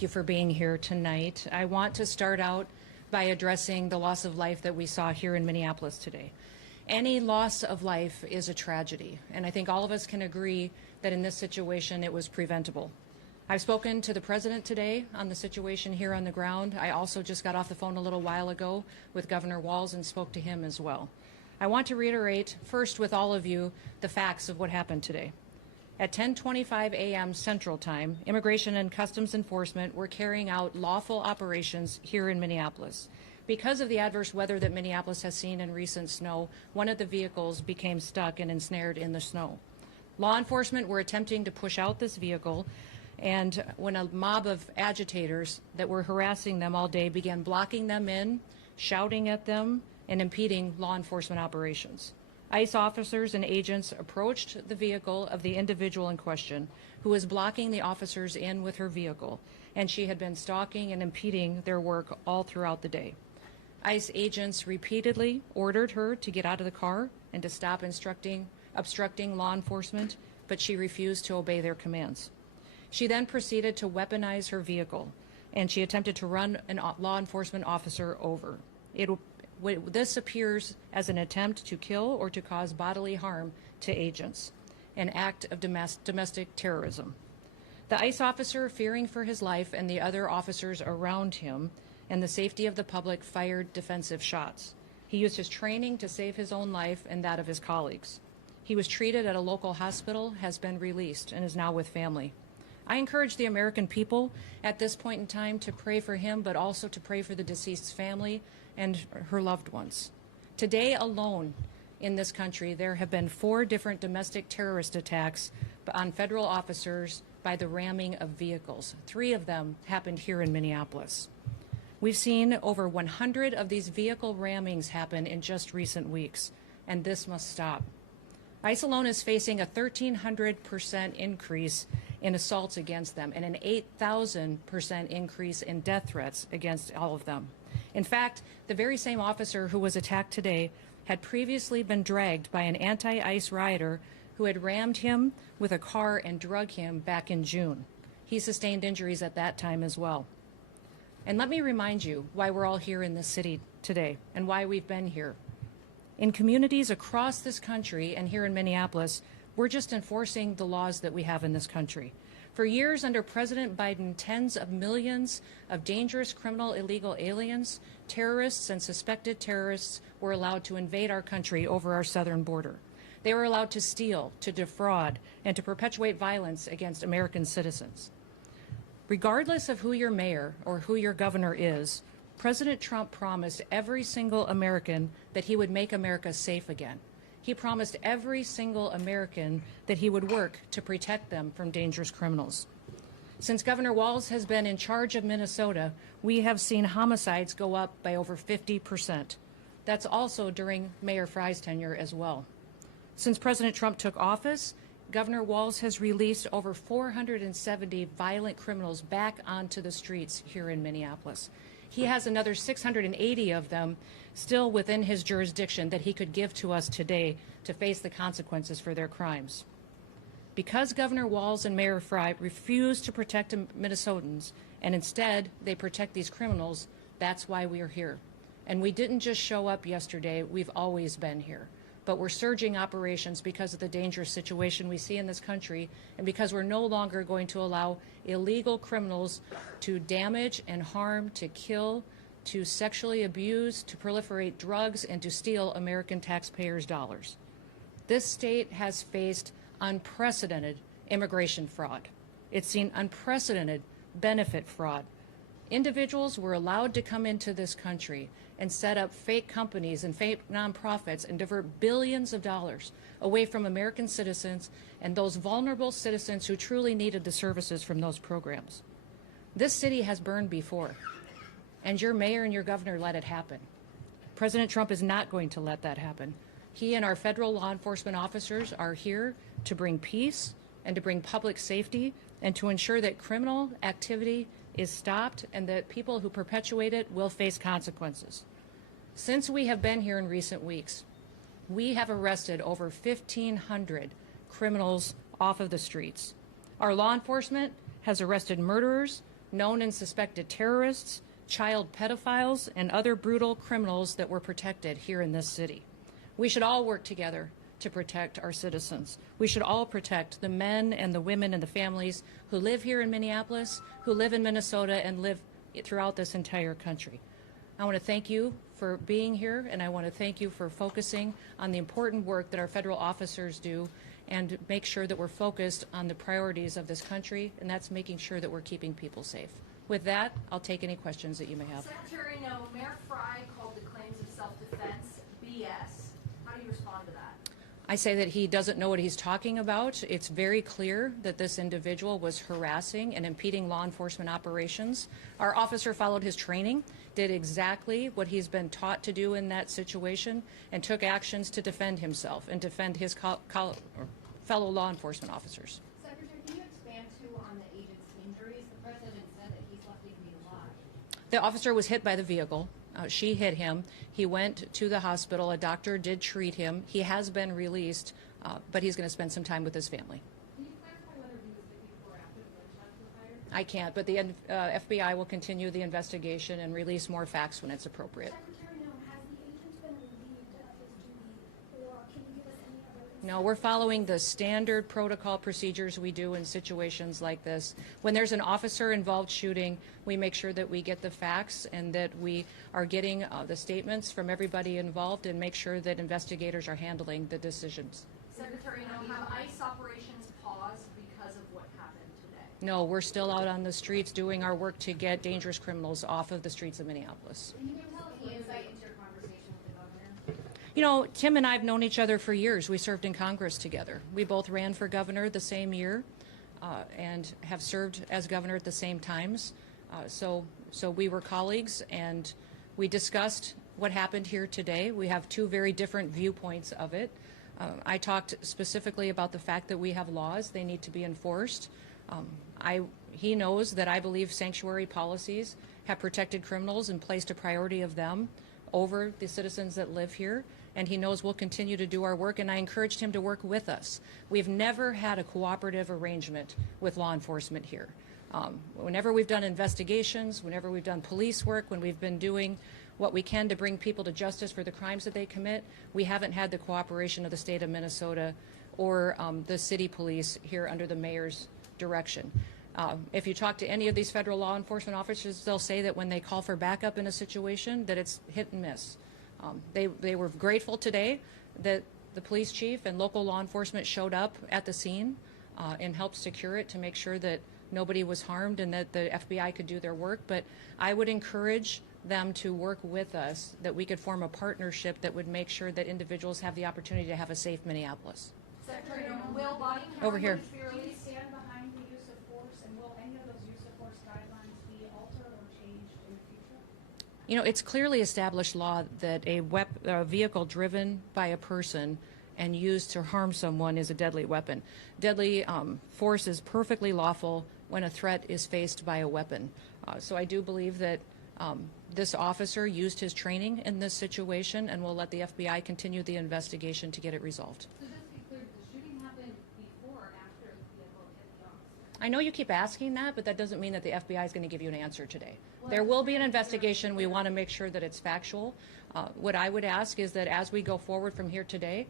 thank you for being here tonight. I want to start out by addressing the loss of life that we saw here in Minneapolis today. Any loss of life is a tragedy, and I think all of us can agree that in this situation it was preventable. I've spoken to the President today on the situation here on the ground. I also just got off the phone a little while ago with Governor Walz and spoke to him as well. I want to reiterate first with all of you the facts of what happened today. At 10:25 a.m. Central Time, Immigration and Customs Enforcement were carrying out lawful operations here in Minneapolis. Because of the adverse weather that Minneapolis has seen in recent snow, one of the vehicles became stuck and ensnared in the snow. Law enforcement were attempting to push out this vehicle, and when a mob of agitators that were harassing them all day began blocking them in, shouting at them, and impeding law enforcement operations. ICE officers and agents approached the vehicle of the individual in question, who was blocking the officers in with her vehicle, and she had been stalking and impeding their work all throughout the day. ICE agents repeatedly ordered her to get out of the car and to stop obstructing law enforcement, but she refused to obey their commands. She then proceeded to weaponize her vehicle, and she attempted to run a law enforcement officer over. This appears as an attempt to kill or to cause bodily harm to agents, an act of domestic terrorism. The ICE officer, fearing for his life and the other officers around him and the safety of the public, fired defensive shots. He used his training to save his own life and that of his colleagues. He was treated at a local hospital, has been released, and is now with family. I encourage the American people at this point in time to pray for him, but also to pray for the deceased's family and her loved ones. Today alone in this country, there have been 4 different domestic terrorist attacks on federal officers by the ramming of vehicles. 3 of them happened here in Minneapolis. We've seen over 100 of these vehicle rammings happen in just recent weeks, and this must stop. ICE alone is facing a 1,300% increase in assaults against them and an 8,000% increase in death threats against all of them. In fact, the very same officer who was attacked today had previously been dragged by an anti-ICE rioter who had rammed him with a car and drug him back in June. He sustained injuries at that time as well. And let me remind you why we're all here in this city today and why we've been here. In communities across this country and here in Minneapolis, we're just enforcing the laws that we have in this country. For years under President Biden, tens of millions of dangerous criminal illegal aliens, terrorists, and suspected terrorists were allowed to invade our country over our southern border. They were allowed to steal, to defraud, and to perpetuate violence against American citizens. Regardless of who your mayor or who your governor is, President Trump promised every single American that he would make America safe again. He promised every single American that he would work to protect them from dangerous criminals. Since Governor Walz has been in charge of Minnesota, we have seen homicides go up by over 50%. That's also during Mayor Frye's tenure as well. Since President Trump took office, Governor Walz has released over 470 violent criminals back onto the streets here in Minneapolis. He has another 680 of them still within his jurisdiction that he could give to us today to face the consequences for their crimes. Because Governor Walz and Mayor Frye refuse to protect Minnesotans and instead they protect these criminals, that's why we are here. And we didn't just show up yesterday, we've always been here. But we're surging operations because of the dangerous situation we see in this country and because we're no longer going to allow illegal criminals to damage and harm, to kill, to sexually abuse, to proliferate drugs, and to steal American taxpayers' dollars. This state has faced unprecedented immigration fraud. It's seen unprecedented benefit fraud. Individuals were allowed to come into this country and set up fake companies and fake nonprofits and divert billions of dollars away from American citizens and those vulnerable citizens who truly needed the services from those programs. This city has burned before, and your mayor and your governor let it happen. President Trump is not going to let that happen. He and our federal law enforcement officers are here to bring peace and to bring public safety and to ensure that criminal activity is stopped and that people who perpetuate it will face consequences. Since we have been here in recent weeks, we have arrested over 1,500 criminals off of the streets. Our law enforcement has arrested murderers, known and suspected terrorists, child pedophiles, and other brutal criminals that were protected here in this city. We should all work together to protect our citizens. We should all protect the men and the women and the families who live here in Minneapolis, who live in Minnesota, and live throughout this entire country. I want to thank you for being here, and I want to thank you for focusing on the important work that our federal officers do and make sure that we're focused on the priorities of this country, and that's making sure that we're keeping people safe. With that, I'll take any questions that you may have. Secretary, no, Mayor Fry called the claims of self-defense BS. How do you respond to that? I say that he doesn't know what he's talking about. It's very clear that this individual was harassing and impeding law enforcement operations. Our officer followed his training, did exactly what he's been taught to do in that situation, and took actions to defend himself and defend his fellow law enforcement officers. Secretary, can you expand too on the agent's injuries? The president said that he's lucky to be alive. The officer was hit by the vehicle. She hit him. He went to the hospital. A doctor did treat him. He has been released, but he's going to spend some time with his family. Can you clarify whether he was hit before or after the gunshots were fired? I can't, but the FBI will continue the investigation and release more facts when it's appropriate. Secretary, no, has the agent been relieved of his duty, or can you give us any other insight? No, we're following the standard protocol procedures we do in situations like this. When there's an officer-involved shooting, we make sure that we get the facts and that we are getting the statements from everybody involved and make sure that investigators are handling the decisions. Secretary, no, have ICE operations paused because of what happened today? No, we're still out on the streets doing our work to get dangerous criminals off of the streets of Minneapolis. Can you give us any insight into your conversation with the governor? You know, Tim and I have known each other for years. We served in Congress together. We both ran for governor the same year and have served as governor at the same times. So we were colleagues, and we discussed what happened here today. We have two very different viewpoints of it. I talked specifically about the fact that we have laws. They need to be enforced. He knows that I believe sanctuary policies have protected criminals and placed a priority of them over the citizens that live here, and he knows we'll continue to do our work, and I encouraged him to work with us. We've never had a cooperative arrangement with law enforcement here. Whenever we've done investigations, whenever we've done police work, when we've been doing what we can to bring people to justice for the crimes that they commit, we haven't had the cooperation of the state of Minnesota or the city police here under the mayor's direction. If you talk to any of these federal law enforcement officers, they'll say that when they call for backup in a situation, that it's hit and miss. They were grateful today that the police chief and local law enforcement showed up at the scene and helped secure it to make sure that nobody was harmed and that the FBI could do their work. But I would encourage them to work with us, that we could form a partnership that would make sure that individuals have the opportunity to have a safe Minneapolis. Secretary, no, will body Over here. Do you stand behind the use of force, and will any of those use of force guidelines be altered or changed in the future? You know, it's clearly established law that a vehicle driven by a person and used to harm someone is a deadly weapon. Deadly force is perfectly lawful when a threat is faced by a weapon. So I do believe that this officer used his training in this situation, and we'll let the FBI continue the investigation to get it resolved. So just to be clear, did the shooting happen before or after the vehicle hit the officer? I know you keep asking that, but that doesn't mean that the FBI is going to give you an answer today. There will be an investigation. We want to make sure that it's factual. What I would ask is that as we go forward from here today,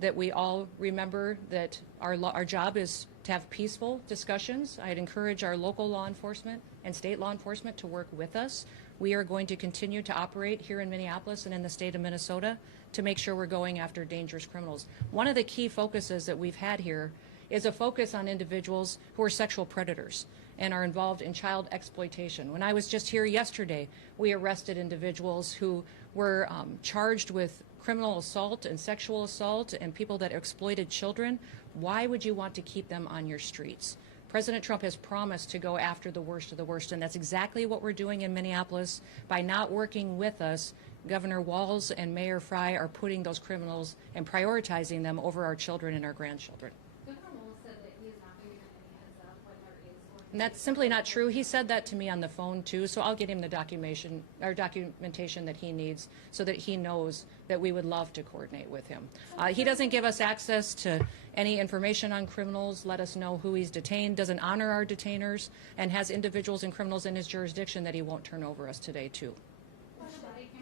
that we all remember that our job is to have peaceful discussions. I'd encourage our local law enforcement and state law enforcement to work with us. We are going to continue to operate here in Minneapolis and in the state of Minnesota to make sure we're going after dangerous criminals. One of the key focuses that we've had here is a focus on individuals who are sexual predators and are involved in child exploitation. When I was just here yesterday, we arrested individuals who were charged with criminal assault and sexual assault and people that exploited children. Why would you want to keep them on your streets? President Trump has promised to go after the worst of the worst, and that's exactly what we're doing in Minneapolis. By not working with us, Governor Walz and Mayor Fry are putting those criminals and prioritizing them over our children and our grandchildren. Governor Walz said that he is not going to give any heads up when there is going to And that's simply not true. He said that to me on the phone too, so I'll get him the documentation that he needs so that he knows that we would love to coordinate with him. He doesn't give us access to any information on criminals, let us know who he's detained, doesn't honor our detainers, and has individuals and criminals in his jurisdiction that he won't turn over us today too.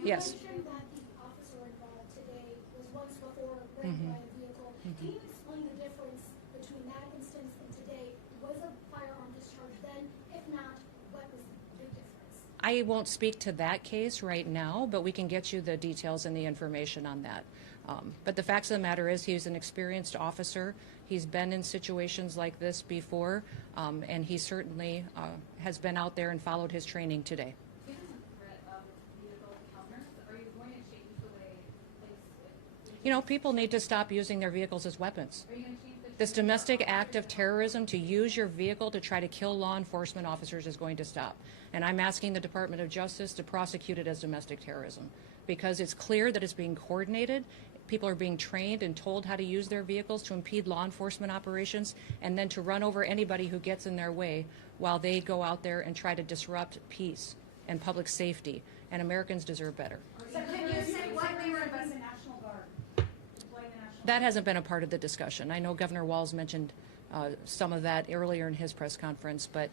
Yes. You mentioned that the officer involved today was once before raped by a vehicle. Can you explain the difference between that instance and today? Was a firearm discharged then? If not, what was the big difference? I won't speak to that case right now, but we can get you the details and the information on that. But the facts of the matter is he's an experienced officer. He's been in situations like this before, and he certainly has been out there and followed his training today. You know, people need to stop using their vehicles as weapons. This domestic act of terrorism to use your vehicle to try to kill law enforcement officers is going to stop. And I'm asking the Department of Justice to prosecute it as domestic terrorism because it's clear that it's being coordinated. People are being trained and told how to use their vehicles to impede law enforcement operations and then to run over anybody who gets in their way while they go out there and try to disrupt peace and public safety. And Americans deserve better. So can you say what they were As a National Guard. Deploy the National That hasn't been a part of the discussion. I know Governor Walz mentioned some of that earlier in his press conference, but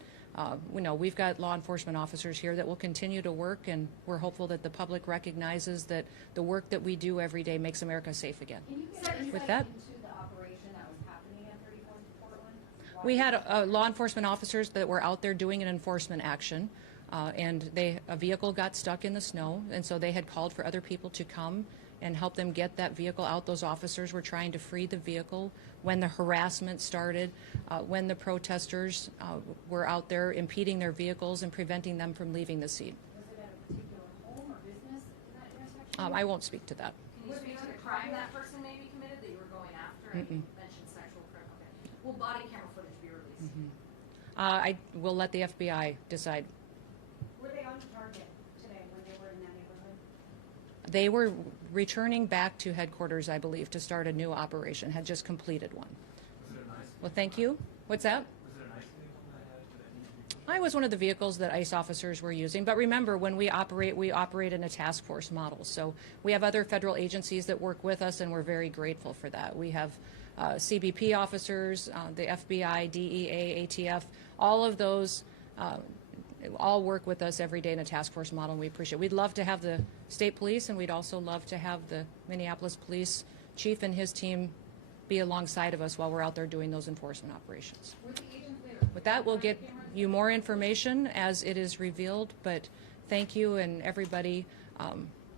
we know we've got law enforcement officers here that will continue to work, and we're hopeful that the public recognizes that the work that we do every day makes America safe again. Can you get insight With that, into the operation that was happening at 34th Portland? we had law enforcement officers that were out there doing an enforcement action, and a vehicle got stuck in the snow, and so they had called for other people to come and help them get that vehicle out. Those officers were trying to free the vehicle when the harassment started, when the protesters were out there impeding their vehicles and preventing them from leaving the scene. Was it at a particular home or business in that intersection? I won't speak to that. Can you speak to the crime that person maybe committed that you were going after? And you mentioned sexual crime. Okay. Will body camera footage be released? I will let the FBI decide. Were they on target today when they were in that neighborhood? They were returning back to headquarters, I believe, to start a new operation, had just completed one. Was it a nice? Well, thank you. What's that? Was it a nice vehicle that needed to be? I was one of the vehicles that ICE officers were using. But remember, when we operate in a task force model. So we have other federal agencies that work with us, and we're very grateful for that. We have CBP officers, the FBI, DEA, ATF, all of those all work with us every day in a task force model, and we appreciate it. We'd love to have the state police, and we'd also love to have the Minneapolis police chief and his team be alongside of us while we're out there doing those enforcement operations. Were the agents later? With that, we'll get you more information as it is revealed, but thank you and everybody.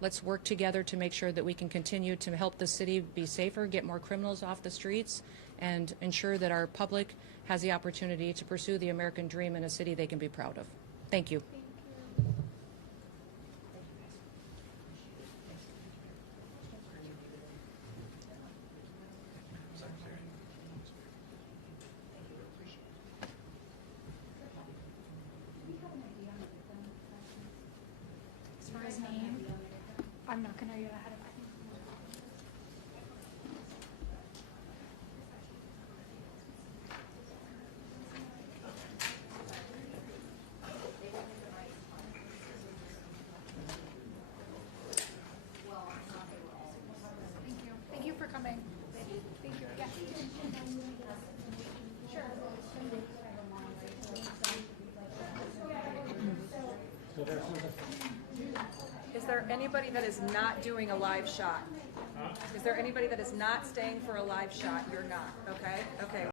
Let's work together to make sure that we can continue to help the city be safer, get more criminals off the streets, and ensure that our public has the opportunity to pursue the American dream in a city they can be proud of. Thank you. As far as name, I'm not gonna get ahead of it. Thank you for coming. Thank you. Yeah. Sure. Is there anybody that is not doing a live shot? Is there anybody that is not staying for a live shot? You're not, okay? Okay.